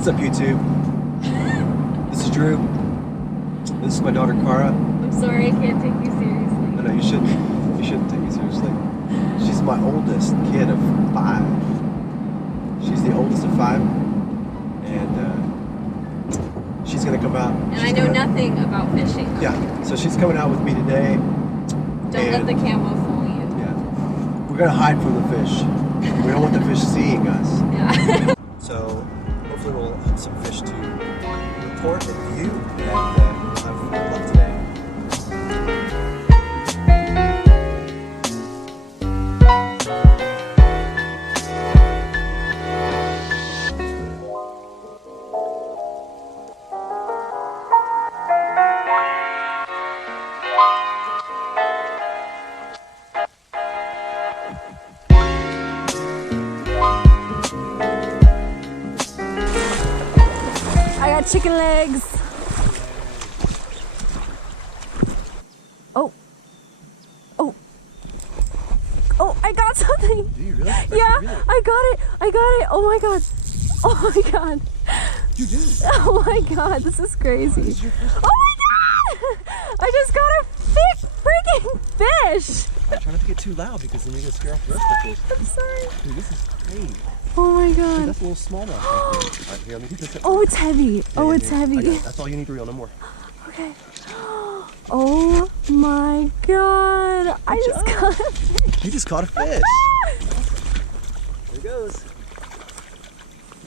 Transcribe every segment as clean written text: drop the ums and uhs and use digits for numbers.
What's up, YouTube? This is Drew. This is my daughter, Cara. I'm sorry, I can't take you seriously. No, you shouldn't. You shouldn't take me seriously. She's my oldest kid of 5. She's the oldest of 5, and she's gonna come out. And I know nothing about fishing. Yeah, so she's coming out with me today. Don't let the camo fool you. Yeah, we're gonna hide from the fish. We don't want the fish seeing us. Yeah. So hopefully we'll have some fish to report and view, and we'll have luck today. Chicken legs. Oh. Oh. Oh, I got something. Do you really? Yeah, really? I got it. I got it. Oh my god. Oh my god. You did. Oh my god, this is crazy. This is your first oh my god! I just got a big freaking fish. Try not to get too loud because then you're gonna scare off the rest of the fish. I'm sorry. Dude, this is great. Oh my god. Dude, that's a little smallmouth right there. Alright, here, let me get this up. Oh, it's heavy. Yeah, oh, it's heavy. That's all you need to reel, no more. Okay. Oh my god. I just got a fish. You just caught a fish. Here it goes.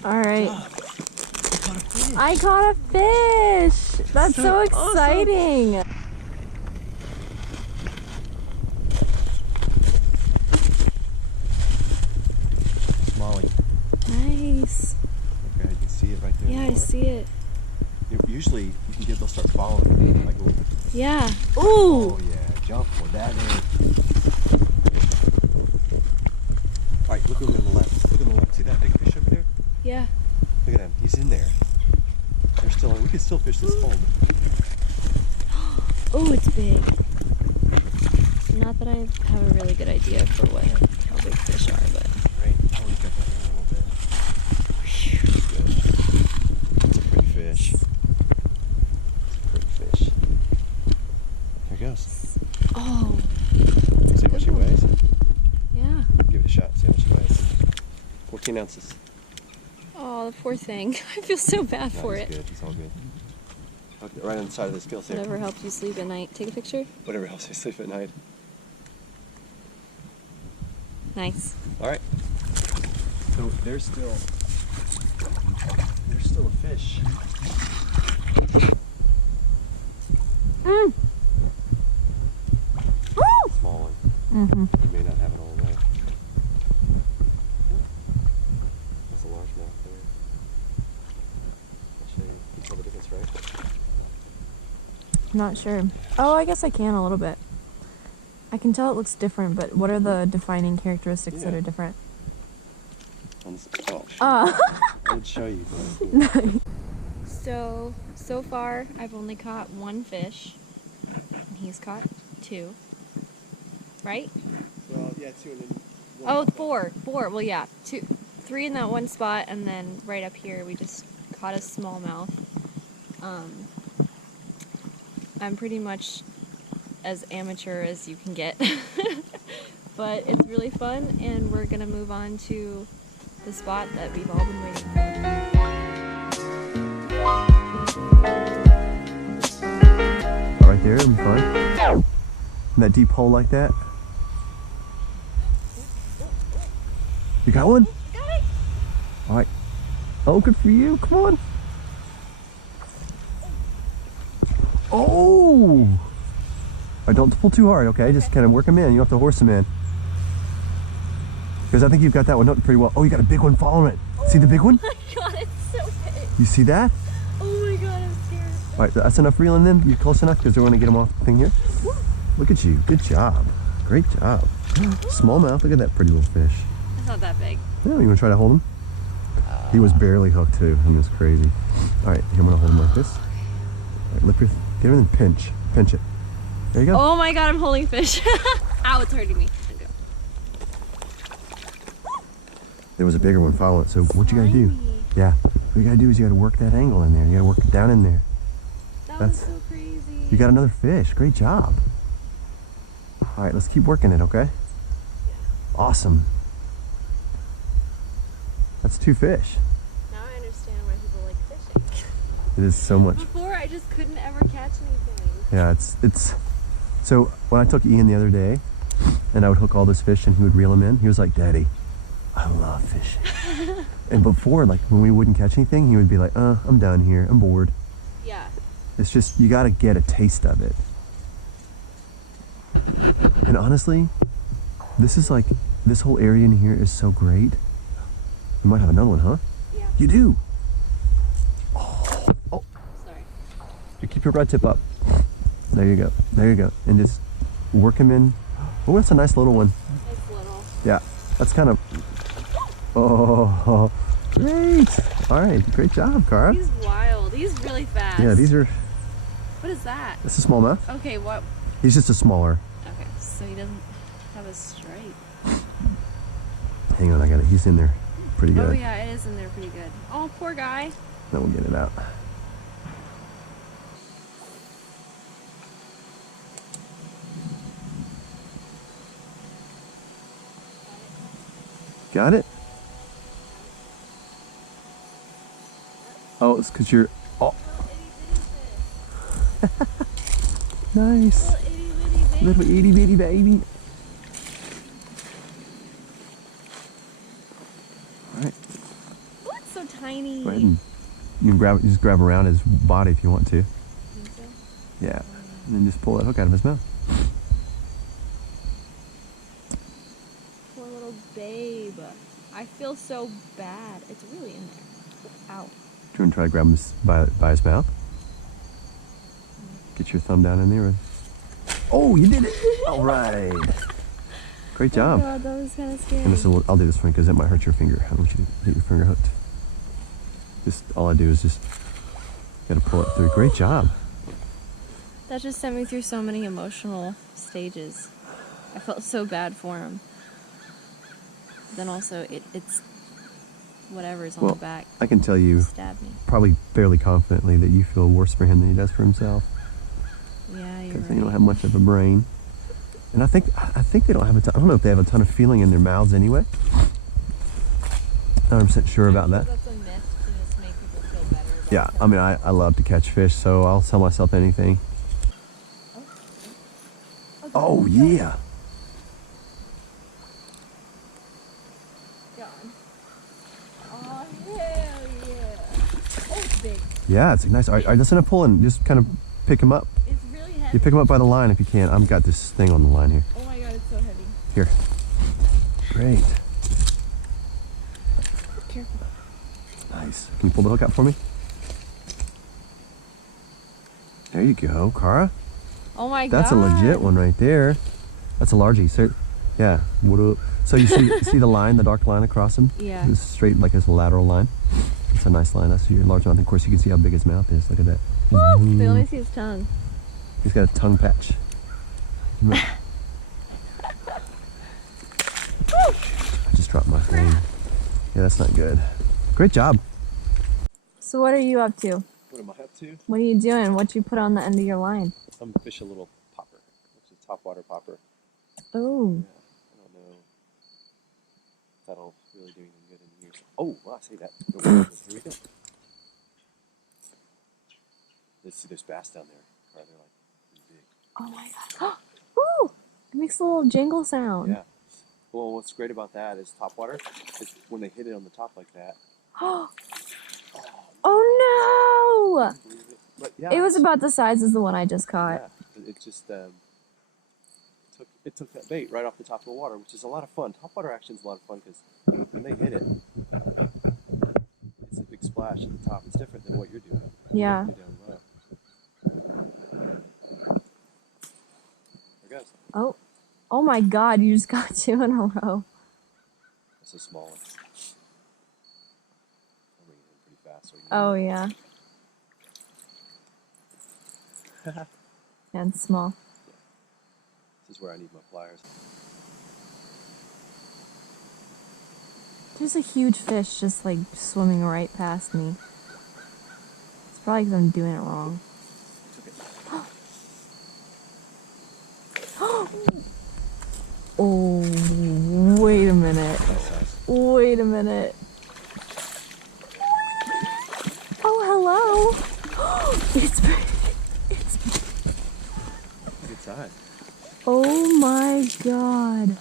Alright. Oh, you caught a fish. I caught a fish. That's so exciting. Awesome. Nice. Okay, you can see it right there. Yeah, I see it. Usually, you can get they'll start following. Like, yeah. Ooh. Oh yeah, jump for that. All right, look over on the left. Look on the left. See that big fish over there? Yeah. Look at him. He's in there. They're still. We can still fish this hole. Oh, it's big. Not that I have a really good idea for how big fish are, but. Right. Oh, he's got that in a little bit. Good. That's a pretty fish. Pretty fish. Here goes. Oh. See how much he weighs? Yeah. Give it a shot. See how much he weighs. 14 ounces. Oh, the poor thing. I feel so bad for it. He's good. He's all good. Right on the side of the scales here. Whatever helps you sleep at night. Take a picture. Whatever helps you sleep at night. Nice. All right. So there's still a fish. Small one. Mm-hmm. You may not have it all the way. That's a largemouth there. I'll show you. You can tell the difference, right? Not sure. Oh, I guess I can a little bit. I can tell it looks different, but what are the defining characteristics that are different? I would show you. But So far, I've only caught 1 fish, and he's caught 2. Right? Well, yeah, 2 and then 1. Oh, 4. Well, yeah, 3 in that one spot, and then right up here, we just caught a smallmouth. I'm pretty much as amateur as you can get, but it's really fun, and we're gonna move on to the spot that we've all been waiting for. Right there, it'll be fun. In that deep hole like that. You got one? Got it! Alright. Oh, good for you. Come on. Oh! Alright, don't pull too hard, okay? Just kind of work them in. You don't have to horse them in. Because I think you've got that one up pretty well. Oh, you got a big one following it. See the big one? Oh my god, it's so big. You see that? Oh my god, I'm scared. Alright, that's enough reeling them. You're close enough because we want to get them off the thing here. Look at you. Good job. Great job. Smallmouth. Look at that pretty little fish. It's not that big. Yeah, you want to try to hold him? He was barely hooked too. I mean, it's crazy. Alright, here I'm going to hold him like this. Alright, get him and then pinch. Pinch it. There you go. Oh my god, I'm holding fish. Ow, it's hurting me. There was a bigger one following it, so what you gotta do? Yeah. What you gotta do is you gotta work that angle in there. You gotta work it down in there. That That's- was so crazy. You got another fish. Great job. All right, let's keep working it, okay? Awesome. That's 2 fish. Now I understand why people like fishing. It is so much. Before, I just couldn't ever catch anything. Yeah, it's. So when I took Ian the other day, and I would hook all this fish and he would reel them in, he was like, "Daddy, I love fishing." And before, like when we wouldn't catch anything, he would be like, I'm done here. I'm bored." Yeah. It's just, you gotta get a taste of it. And honestly, this is like, this whole area in here is so great. You might have another one, huh? Yeah. You do. Oh. Sorry. You keep your rod tip up. There you go. There you go. And just work him in. Oh, that's a nice little one. It's little. Yeah. That's kind of. Oh, great. All right. Great job, Cara. He's wild. He's really fast. Yeah, these are. What is that? That's a smallmouth. Okay, what? He's just a smaller. Okay, so he doesn't have a stripe. Hang on, I got it. He's in there pretty good. Oh yeah, it is in there pretty good. Oh, poor guy. Then we'll get it out. Got it? Oh, it's because you're. Oh, nice. Little itty bitty baby. All right. Oh, it's so tiny. Go ahead and you can grab, just grab around his body if you want to. Think so? Yeah. And then just pull that hook out of his mouth. Poor little babe. I feel so bad. It's really in there. Ow. Do you want to try to grab him by his mouth? Get your thumb down in there. Oh, you did it! All right. Great job. Oh God, that was kind of scary. And this is, I'll do this one because that might hurt your finger. I don't want you to get your finger hooked. Just all I do is just gotta pull it through. Great job. That just sent me through so many emotional stages. I felt so bad for him. Then also, it's whatever's on Well, the back I can tell you stabbed me. probably fairly confidently that you feel worse for him than he does for himself. Yeah, you're Because right. you don't have much of a brain. And I think they don't have a ton, I don't know if they have a ton of feeling in their mouths anyway. Not 100% sure about that. That's a myth to just make people feel better about Yeah, I mean, I love to catch fish, so I'll tell myself anything. Oh, yeah. God. Oh, hell yeah. Oh, it's big. Yeah, it's nice. All right, just gonna pull and just kind of pick him up. It's really heavy. You pick him up by the line if you can. I've got this thing on the line here. Oh my God, it's so heavy. Here. Great. Careful. Nice. Can you pull the hook out for me? There you go, Cara. Oh my God. That's a legit one right there. That's a largie. So, yeah. What up? So you see the line, the dark line across him? Yeah. It's straight, like it's a lateral line. It's a nice line. That's your largemouth. Of course, you can see how big his mouth is. Look at that. Woo! They only see his tongue. He's got a tongue patch. I just dropped my thing. Yeah, that's not good. Great job. So what are you up to? What am I up to? What are you doing? What you put on the end of your line? I'm fish a little popper, which is topwater popper. Oh. Yeah, I don't know if that'll really do anything good in years. Oh, well, I say that. Here we go. Let's see, there's bass down there. Right, they're like pretty big. Oh my God. Ooh! It makes a little jingle sound. Yeah. Well, what's great about that is topwater. Is when they hit it on the top like that. Oh no! Believe it. But yeah, It was about the size as the one I just caught. yeah, it just took that bait right off the top of the water, which is a lot of fun. Topwater action is a lot of fun because when they hit it, it's a big splash at the top. It's different than what you're doing. Yeah. You're down low. There goes. Oh. Oh my God, you just got 2 in a row. That's a small one. I'm bringing it in pretty fast. So Oh yeah. Yeah, it's small. This is where I need my pliers. There's a huge fish just like swimming right past me. It's probably because I'm doing it wrong. Oh, wait a minute. Wait a minute. Oh, hello. It's Good size. oh my god.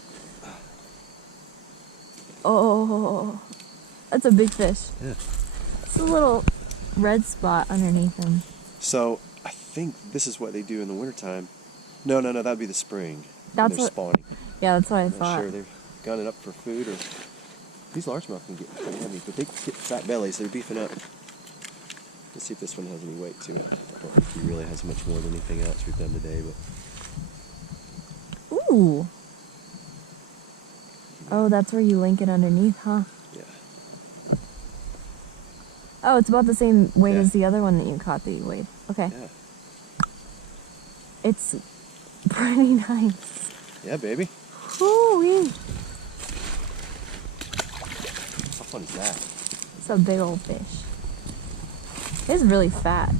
Oh, that's a big fish. Yeah. It's a little red spot underneath him. So I think this is what they do in the wintertime. No, that'd be the spring. That's they're what. spawning. Yeah, that's what I I'm thought. not sure they've gunning up for food or these largemouth can get pretty heavy, but they get fat bellies. They're beefing up. Let's see if this one has any weight to it. I don't think he really has much more than anything else we've done today, but Ooh. Oh, that's where you link it underneath, huh? yeah. Oh, it's about the same weight Yeah. as the other one that you caught that you weighed. Okay. Yeah. It's pretty nice. Yeah, baby. Woo-wee. How fun is that? It's a big old fish. It's really fat.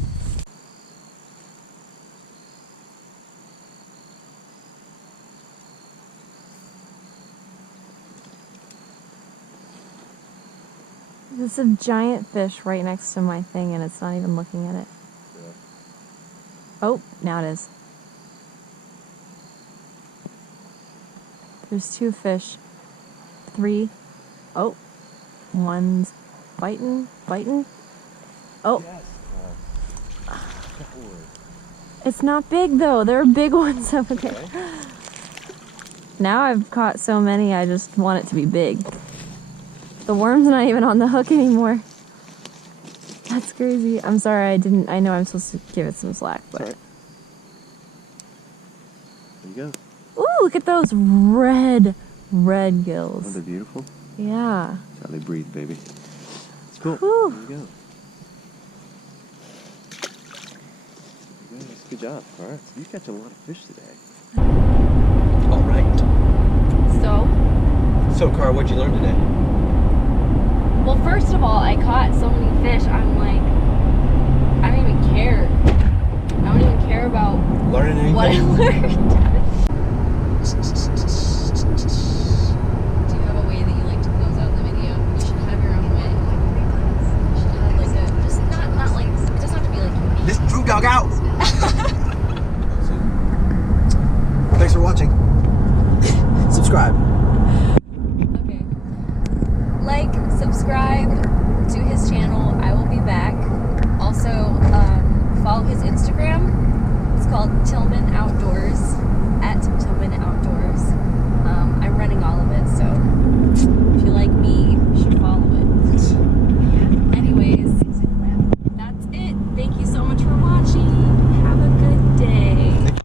There's a giant fish right next to my thing and it's not even looking at it. Yeah. Oh, now it is. There's 2 fish. 3. Oh, one's biting. Oh. Yes. It's not big though. There are big ones over there. Okay. Now I've caught so many, I just want it to be big. The worm's not even on the hook anymore. That's crazy. I'm sorry, I know I'm supposed to give it some slack, but. All right. There you go. Ooh, look at those red gills. Oh, they're beautiful. Yeah. That's how they breathe, baby. It's cool. Whew. There you go. Good job. All right. So you catch a lot of fish today. All right. So, Cara, what'd you learn today? Well, first of all, I caught so many fish, I'm like, I don't even care. I don't even care about Learning anything? what I learned.